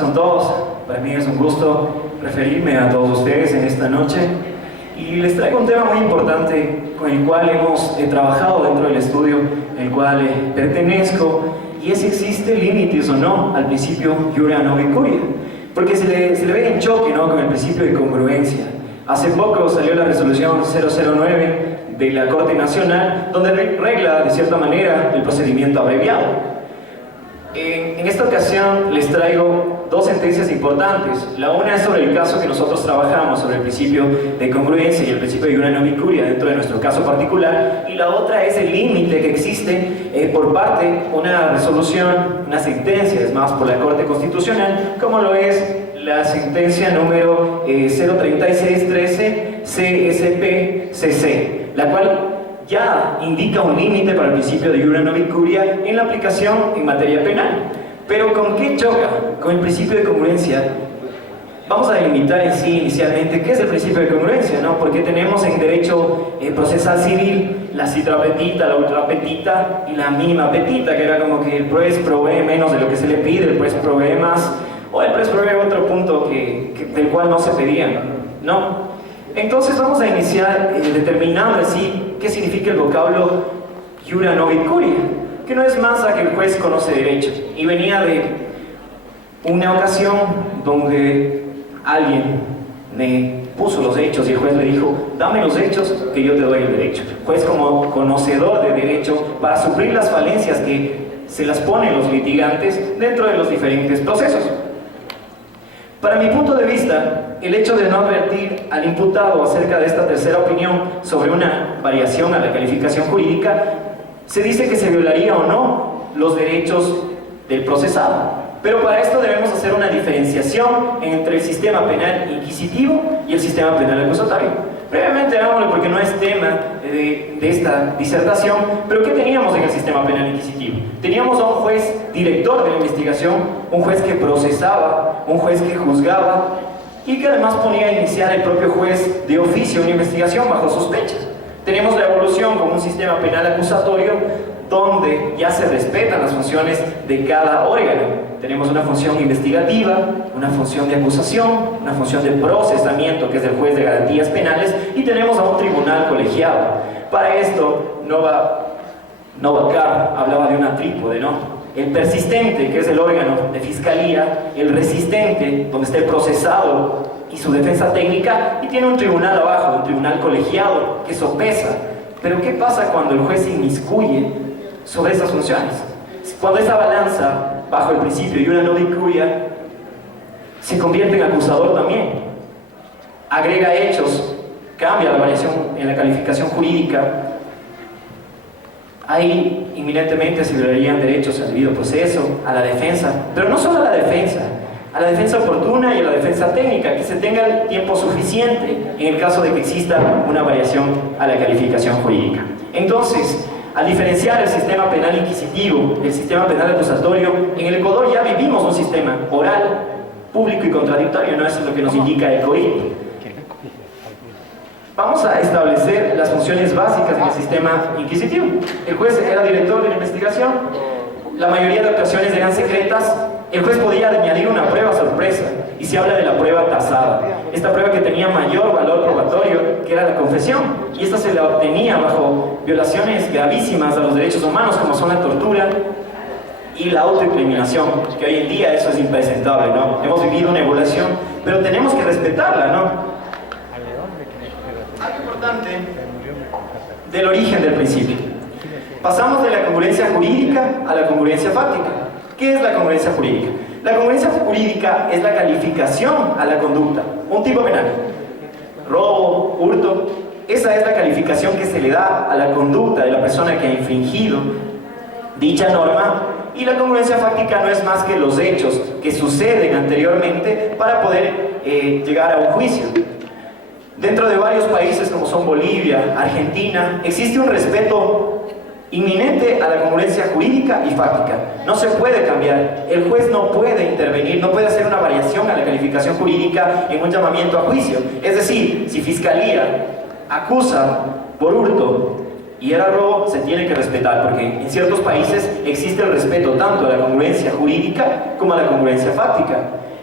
Con todos, para mí es un gusto referirme a todos ustedes en esta noche y les traigo un tema muy importante con el cual hemos trabajado dentro del estudio, el cual pertenezco, y es si existe límites o no al principio Iura Novi Curia, porque se le ve en choque, ¿no?, con el principio de congruencia. Hace poco salió la resolución 009 de la Corte Nacional, donde regla de cierta manera el procedimiento abreviado. En esta ocasión les traigo dos sentencias importantes. La una es sobre el caso que nosotros trabajamos, sobre el principio de congruencia y el principio de Iura Novi Curia dentro de nuestro caso particular, y la otra es el límite que existe por parte una resolución, una sentencia, es más, por la Corte Constitucional, como lo es la sentencia número 03613 CSP-CC, la cual ya indica un límite para el principio de Iura Novi Curia en la aplicación en materia penal. Pero ¿con qué choca? Con el principio de congruencia. Vamos a delimitar en sí inicialmente qué es el principio de congruencia, ¿no? Porque tenemos en derecho procesal civil la citra petita, la ultra petita y la mínima petita, que era como que el pres provee menos de lo que se le pide, el pres provee más, o el pres provee otro punto del cual no se pedía, ¿no? Entonces vamos a iniciar determinando así qué significa el vocablo Iura Novi Curia, que no es más a que el juez conoce derecho, y venía de una ocasión donde alguien me puso los hechos y el juez le dijo: dame los hechos que yo te doy el derecho. El juez, como conocedor de derecho, para suplir las falencias que se las ponen los litigantes dentro de los diferentes procesos. Para mi punto de vista, el hecho de no advertir al imputado acerca de esta tercera opinión sobre una variación a la calificación jurídica, se dice que se violaría o no los derechos del procesado. Pero para esto debemos hacer una diferenciación entre el sistema penal inquisitivo y el sistema penal acusatorio. Brevemente hagámoslo porque no es tema de esta disertación, pero ¿qué teníamos en el sistema penal inquisitivo? Teníamos a un juez director de la investigación, un juez que procesaba, un juez que juzgaba y que además ponía a iniciar el propio juez de oficio una investigación bajo sospechas. Tenemos la evolución como un sistema penal acusatorio donde ya se respetan las funciones de cada órgano. Tenemos una función investigativa, una función de acusación, una función de procesamiento, que es el juez de garantías penales, y tenemos a un tribunal colegiado. Para esto, Novacar hablaba de una trípode, ¿no? El persistente, que es el órgano de fiscalía, el resistente, donde está el procesado y su defensa técnica, y tiene un tribunal abajo, un tribunal colegiado, que sopesa. Pero ¿qué pasa cuando el juez se inmiscuye sobre esas funciones? Cuando esa balanza, bajo el principio de Iura Novi Curia, se convierte en acusador también, agrega hechos, cambia la variación en la calificación jurídica, ahí inminentemente se violarían derechos al debido proceso, a la defensa, pero no solo a la defensa oportuna y a la defensa técnica, que se tenga el tiempo suficiente en el caso de que exista una variación a la calificación jurídica. Entonces, al diferenciar el sistema penal inquisitivo del sistema penal acusatorio, en el Ecuador ya vivimos un sistema oral, público y contradictorio, ¿no? Eso es lo que nos indica el COIP. Vamos a establecer las funciones básicas del sistema inquisitivo. El juez era director de la investigación, la mayoría de ocasiones eran secretas. El juez podía añadir una prueba sorpresa, y se habla de la prueba tasada. Esta prueba que tenía mayor valor probatorio, que era la confesión, y esta se la obtenía bajo violaciones gravísimas a los derechos humanos, como son la tortura y la autoincriminación, que hoy en día eso es impresentable, ¿no? Hemos vivido una evolución, pero tenemos que respetarla, ¿no? Algo importante del origen del principio. Pasamos de la congruencia jurídica a la congruencia fáctica. ¿Qué es la congruencia jurídica? La congruencia jurídica es la calificación a la conducta, un tipo penal, robo, hurto. Esa es la calificación que se le da a la conducta de la persona que ha infringido dicha norma, y la congruencia fáctica no es más que los hechos que suceden anteriormente para poder llegar a un juicio. Dentro de varios países como son Bolivia, Argentina, existe un respeto inminente a la congruencia jurídica y fáctica. No se puede cambiar. El juez no puede intervenir, no puede hacer una variación a la calificación jurídica en un llamamiento a juicio. Es decir, si Fiscalía acusa por hurto y era robo, se tiene que respetar, porque en ciertos países existe el respeto tanto a la congruencia jurídica como a la congruencia fáctica.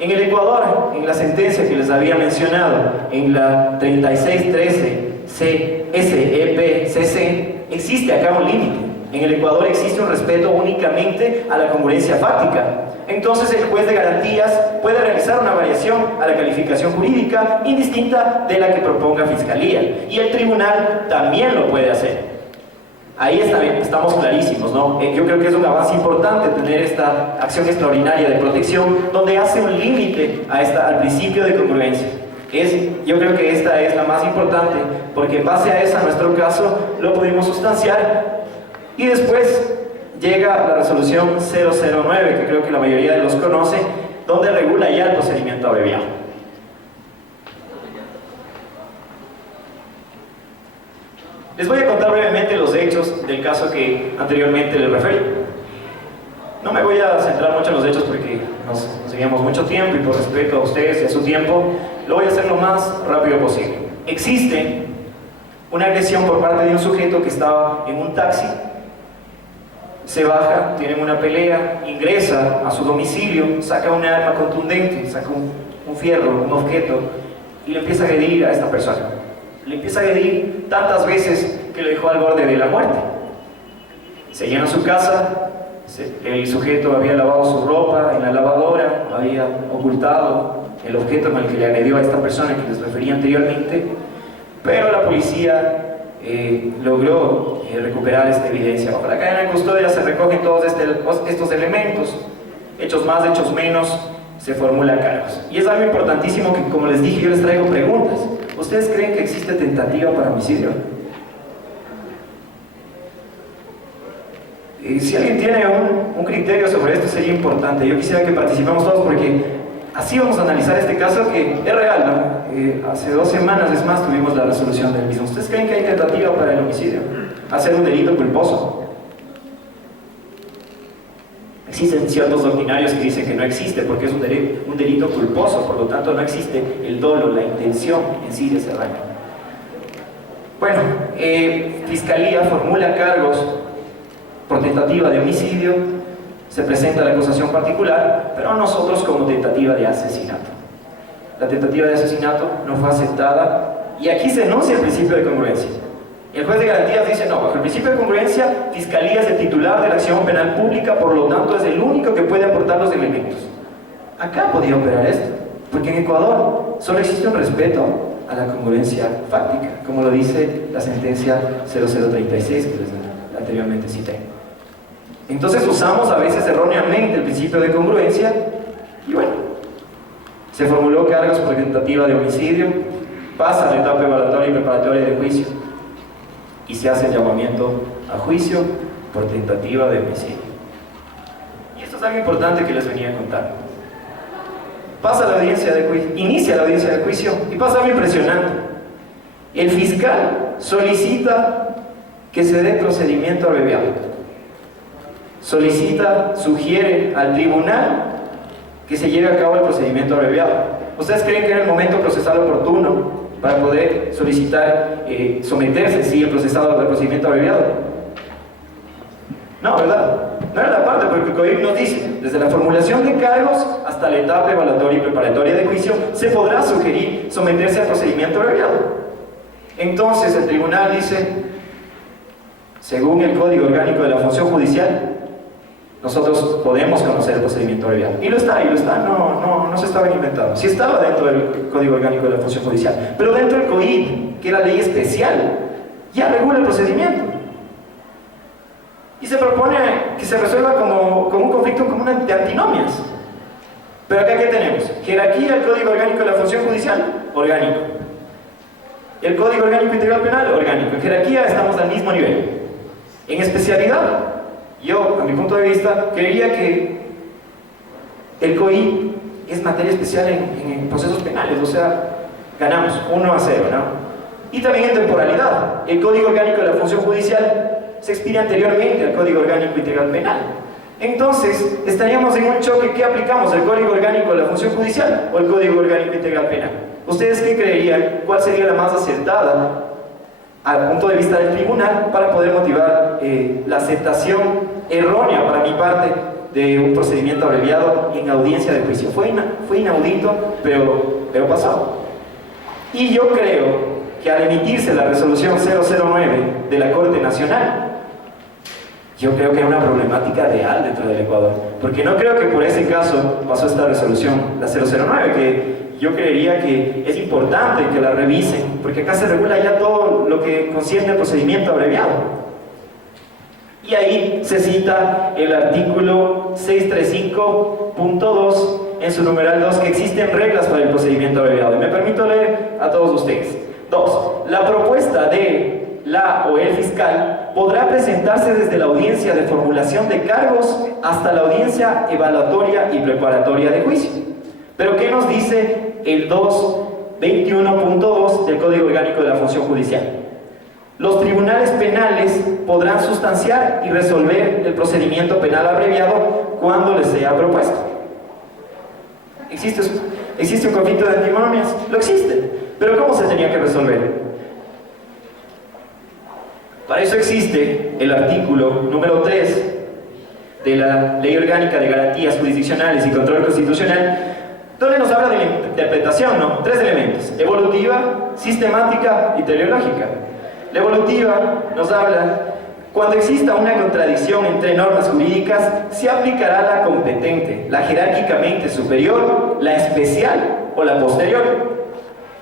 En el Ecuador, en la sentencia que les había mencionado, en la 3613 CSEP-CC, existe acá un límite. En el Ecuador existe un respeto únicamente a la congruencia fáctica. Entonces el juez de garantías puede realizar una variación a la calificación jurídica indistinta de la que proponga Fiscalía. Y el tribunal también lo puede hacer. Ahí estamos clarísimos, ¿no? Yo creo que es un avance importante tener esta acción extraordinaria de protección donde hace un límite al principio de congruencia. Yo creo que esta es la más importante porque en base a esa, en nuestro caso, lo pudimos sustanciar y después llega la resolución 009, que creo que la mayoría de los conoce, donde regula ya el procedimiento abreviado. Les voy a contar brevemente los hechos del caso que anteriormente les referí. No me voy a centrar mucho en los hechos porque nos seguimos mucho tiempo y por respeto a ustedes y a su tiempo, lo voy a hacer lo más rápido posible. Existe una agresión por parte de un sujeto que estaba en un taxi, se baja, tienen una pelea, ingresa a su domicilio, saca un arma contundente, saca un fierro, un objeto y le empieza a agredir a esta persona. Le empieza a agredir tantas veces que lo dejó al borde de la muerte. Se llena su casa, el sujeto había lavado su ropa en la lavadora, había ocultado el objeto con el que le agredió a esta persona que les refería anteriormente, pero la policía logró recuperar esta evidencia. Bajo la cadena de custodia se recogen todos estos elementos, hechos más, hechos menos, se formulan cargos. Y es algo importantísimo que, como les dije, yo les traigo preguntas. ¿Ustedes creen que existe tentativa para homicidio? Si alguien tiene un criterio sobre esto sería importante. Yo quisiera que participemos todos porque así vamos a analizar este caso que es real, ¿no? Hace 2 semanas, es más, tuvimos la resolución del mismo. ¿Ustedes creen que hay tentativa para el homicidio? Hacer un delito culposo. Existen ciertos doctrinarios que dicen que no existe porque es un delito culposo, por lo tanto no existe el dolo, la intención en sí de ese daño. Bueno, Fiscalía formula cargos por tentativa de homicidio, se presenta la acusación particular, pero nosotros como tentativa de asesinato. La tentativa de asesinato no fue aceptada y aquí se enuncia el principio de congruencia. El juez de garantías dice, no, bajo el principio de congruencia, Fiscalía es el titular de la acción penal pública, por lo tanto es el único que puede aportar los elementos. Acá podía operar esto, porque en Ecuador solo existe un respeto a la congruencia fáctica, como lo dice la sentencia 0036 que les anteriormente cité. Entonces usamos a veces erróneamente el principio de congruencia y bueno, se formuló cargos por tentativa de homicidio, pasa la etapa evaluatoria y preparatoria de juicio y se hace el llamamiento a juicio por tentativa de homicidio. Y esto es algo importante que les venía a contar. Pasa la audiencia de juicio, inicia la audiencia de juicio y pasa algo impresionante. El fiscal solicita que se dé procedimiento abreviado. Sugiere al tribunal que se lleve a cabo el procedimiento abreviado. ¿Ustedes creen que era el momento procesal oportuno para poder solicitar, someterse, sí, el procedimiento abreviado? No, ¿verdad? No era la parte, porque el código nos dice, desde la formulación de cargos hasta la etapa evaluatoria y preparatoria de juicio, se podrá sugerir someterse al procedimiento abreviado. Entonces el tribunal dice, según el Código Orgánico de la Función Judicial, nosotros podemos conocer el procedimiento abreviado. Y lo está, no se estaba inventando. Sí estaba dentro del Código Orgánico de la Función Judicial, pero dentro del COIP, que es la ley especial, ya regula el procedimiento. Y se propone que se resuelva como un conflicto común de antinomias. Pero acá, ¿qué tenemos? Jerarquía del Código Orgánico de la Función Judicial, orgánico. El Código Orgánico Integral Penal, orgánico. En jerarquía estamos al mismo nivel. En especialidad, yo, a mi punto de vista, creería que el COI es materia especial en procesos penales, o sea, ganamos 1-0, ¿no? Y también en temporalidad. El Código Orgánico de la Función Judicial se expide anteriormente al Código Orgánico Integral Penal. Entonces, estaríamos en un choque. ¿Qué aplicamos? ¿El Código Orgánico de la Función Judicial o el Código Orgánico Integral Penal? ¿Ustedes qué creerían? ¿Cuál sería la más acertada al punto de vista del tribunal para poder motivar la aceptación errónea para mi parte de un procedimiento abreviado en audiencia de juicio? Fue fue inaudito, pero pasó. Y yo creo que al emitirse la resolución 009 de la Corte Nacional, yo creo que hay una problemática real dentro del Ecuador, porque no creo que por ese caso pasó esta resolución, la 009, que yo creería que es importante que la revisen, porque acá se regula ya todo lo que concierne al procedimiento abreviado. Y ahí se cita el artículo 635.2 en su numeral 2, que existen reglas para el procedimiento abreviado. Y me permito leer a todos ustedes. 2. La propuesta de la o el fiscal podrá presentarse desde la audiencia de formulación de cargos hasta la audiencia evaluatoria y preparatoria de juicio. Pero ¿qué nos dice el 221.2 del Código Orgánico de la Función Judicial? Los tribunales penales podrán sustanciar y resolver el procedimiento penal abreviado cuando les sea propuesto. ¿Existe un conflicto de antinomias? Lo existe. ¿Pero cómo se tenía que resolver? Para eso existe el artículo número 3 de la Ley Orgánica de Garantías Jurisdiccionales y Control Constitucional, donde nos habla de la interpretación, ¿no? 3 elementos: evolutiva, sistemática y teleológica. La evolutiva nos habla: cuando exista una contradicción entre normas jurídicas, se aplicará la competente, la jerárquicamente superior, la especial o la posterior.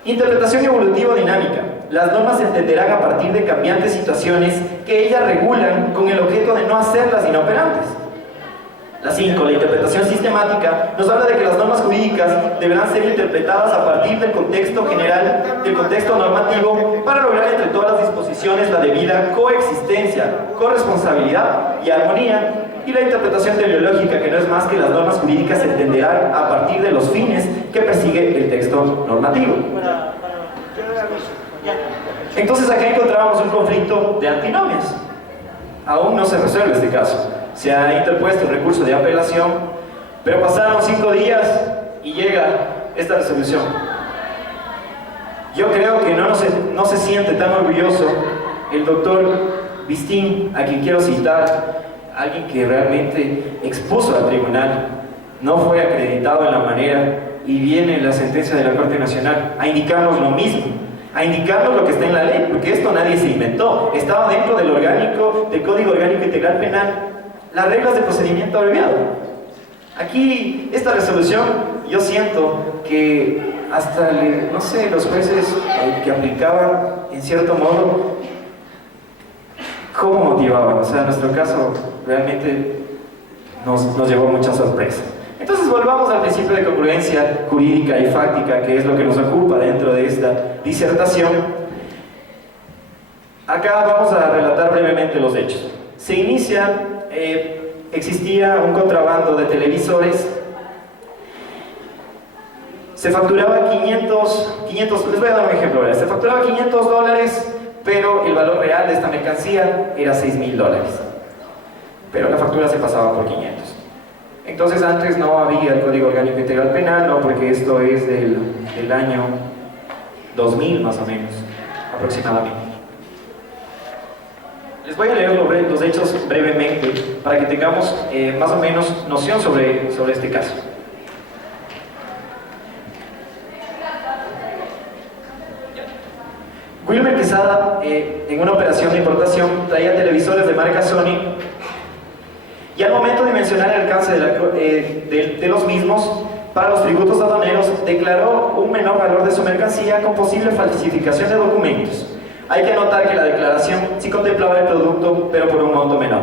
Interpretación evolutivo-dinámica. Las normas se entenderán a partir de cambiantes situaciones que ellas regulan con el objeto de no hacerlas inoperantes. La 5. La interpretación sistemática nos habla de que las normas jurídicas deberán ser interpretadas a partir del contexto general, del contexto normativo, para lograr entre todas las disposiciones la debida coexistencia, corresponsabilidad y armonía. Y la interpretación teleológica, que no es más que las normas jurídicas se entenderán a partir de los fines que persigue el texto normativo. Entonces aquí encontrábamos un conflicto de antinomias. Aún no se resuelve este caso. Se ha interpuesto un recurso de apelación, pero pasaron 5 días y llega esta resolución. Yo creo que no se siente tan orgulloso el doctor Vistín, a quien quiero citar, alguien que realmente expuso al tribunal, no fue acreditado en la manera, y viene la sentencia de la Corte Nacional a indicarnos lo mismo, a indicarnos lo que está en la ley, porque esto nadie se inventó, estaba dentro del Código Orgánico Integral Penal, las reglas de procedimiento abreviado. Aquí, esta resolución, yo siento que hasta, no sé, los jueces que aplicaban, en cierto modo, ¿cómo motivaban? O sea, en nuestro caso, realmente nos llevó mucha sorpresa. Entonces volvamos al principio de congruencia jurídica y fáctica, que es lo que nos ocupa dentro de esta disertación. Acá vamos a relatar brevemente los hechos. Se inicia, existía un contrabando de televisores, se facturaba 500, les voy a dar un ejemplo, ¿verdad? Se facturaba $500, pero el valor real de esta mercancía era $6.000, pero la factura se pasaba por 500. Entonces antes no había el Código Orgánico Integral Penal, no, porque esto es del año 2000 más o menos, aproximadamente. Les voy a leer los hechos brevemente para que tengamos más o menos noción sobre este caso. Wilmer Quesada, en una operación de importación, traía televisores de marca Sony, y al momento de mencionar el alcance de los mismos para los tributos aduaneros, declaró un menor valor de su mercancía con posible falsificación de documentos. Hay que anotar que la declaración sí contemplaba el producto, pero por un monto menor.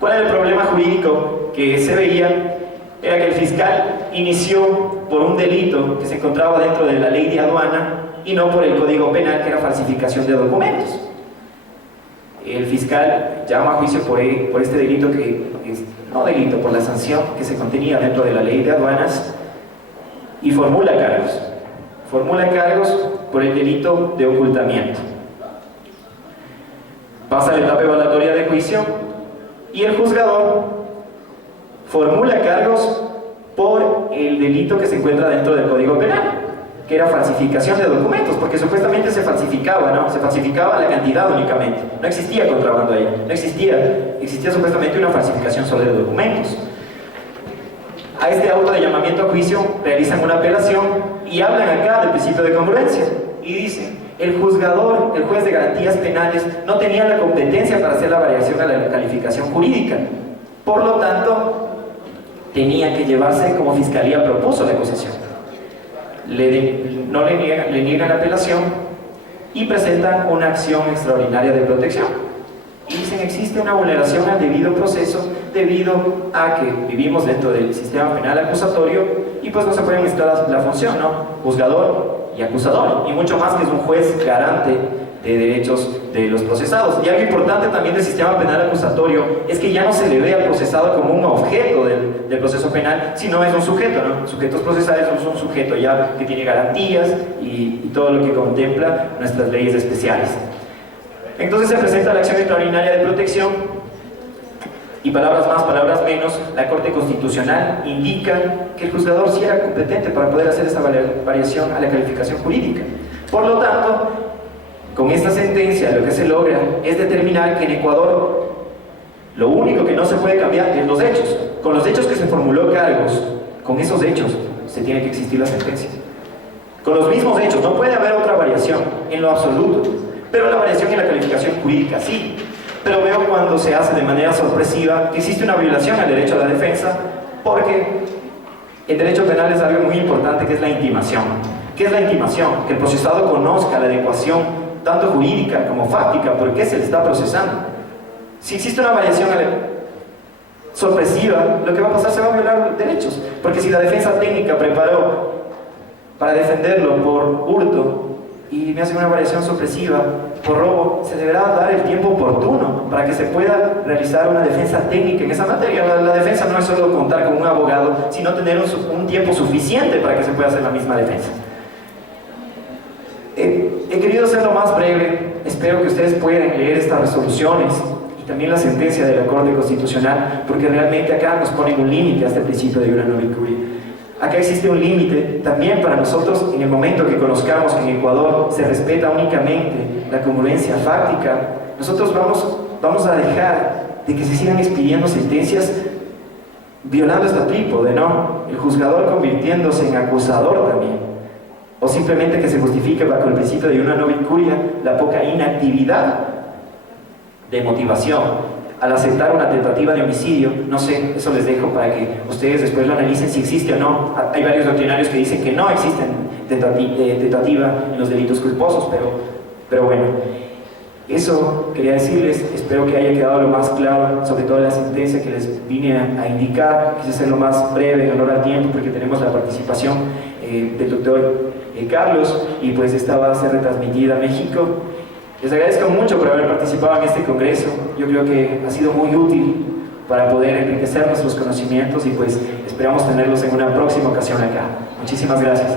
¿Cuál era el problema jurídico que se veía? Era que el fiscal inició por un delito que se encontraba dentro de la ley de aduana y no por el Código Penal, que era falsificación de documentos. El fiscal llama a juicio por este delito, que es no delito, por la sanción que se contenía dentro de la ley de aduanas, y formula cargos por el delito de ocultamiento. Pasa la etapa evaluatoria de juicio y el juzgador formula cargos por el delito que se encuentra dentro del Código Penal, que era falsificación de documentos, porque supuestamente se falsificaba, ¿no? Se falsificaba la cantidad únicamente, no existía contrabando ahí, existía supuestamente una falsificación solo de documentos. a este auto de llamamiento a juicio realizan una apelación y hablan acá del principio de congruencia y dicen: el juzgador, el juez de garantías penales, no tenía la competencia para hacer la variación a la calificación jurídica. Por lo tanto, tenía que llevarse como fiscalía propuso la acusación. Le niegan la apelación y presentan una acción extraordinaria de protección. Y dicen: existe una vulneración al debido proceso debido a que vivimos dentro del sistema penal acusatorio y pues no se puede mezclar la función, ¿no? Juzgador y acusador, y mucho más, que es un juez garante de derechos de los procesados. Y algo importante también del sistema penal acusatorio es que ya no se le ve al procesado como un objeto del proceso penal, sino es un sujeto, ¿no? Sujetos procesales son un sujeto ya que tiene garantías y todo lo que contempla nuestras leyes especiales. Entonces se presenta la acción extraordinaria de protección y, palabras más, palabras menos, la Corte Constitucional indica que el juzgador sí era competente para poder hacer esa variación a la calificación jurídica. Por lo tanto, con esta sentencia lo que se logra es determinar que en Ecuador lo único que no se puede cambiar es los hechos. Con los hechos que se formuló cargos, con esos hechos se tiene que existir la sentencia. Con los mismos hechos, no puede haber otra variación en lo absoluto. Pero la variación en la calificación jurídica sí. Pero veo cuando se hace de manera sorpresiva que existe una violación al derecho a la defensa, porque el derecho penal es algo muy importante, que es la intimación. ¿Qué es la intimación? Que el procesado conozca la adecuación tanto jurídica como fáctica, por qué se le está procesando. Si existe una variación sorpresiva, lo que va a pasar, se va a violar derechos, porque si la defensa técnica preparó para defenderlo por hurto y me hacen una variación sorpresiva por robo, se deberá dar el tiempo oportuno para que se pueda realizar una defensa técnica en esa materia. La defensa no es solo contar con un abogado, sino tener un tiempo suficiente para que se pueda hacer la misma defensa. He querido hacerlo más breve. Espero que ustedes puedan leer estas resoluciones y también la sentencia de la Corte Constitucional, porque realmente acá nos ponen un límite a este principio de una novi curia. Acá existe un límite también para nosotros en el momento que conozcamos que en Ecuador se respeta únicamente la congruencia fáctica. Nosotros vamos a dejar de que se sigan expidiendo sentencias violando esta trípode, ¿no? El juzgador convirtiéndose en acusador también, o simplemente que se justifique bajo el principio de una novi curia la poca inactividad de motivación al aceptar una tentativa de homicidio. No sé, eso les dejo para que ustedes después lo analicen si existe o no. Hay varios doctrinarios que dicen que no existen tentativa en los delitos culposos, pero bueno, eso quería decirles. Espero que haya quedado lo más claro, sobre todo la sentencia que les vine a indicar. Quise hacerlo más breve, en honor al tiempo, porque tenemos la participación del doctor Carlos, y pues esta va a ser retransmitida a México. Les agradezco mucho por haber participado en este congreso. Yo creo que ha sido muy útil para poder enriquecer nuestros conocimientos y pues esperamos tenerlos en una próxima ocasión acá. Muchísimas gracias.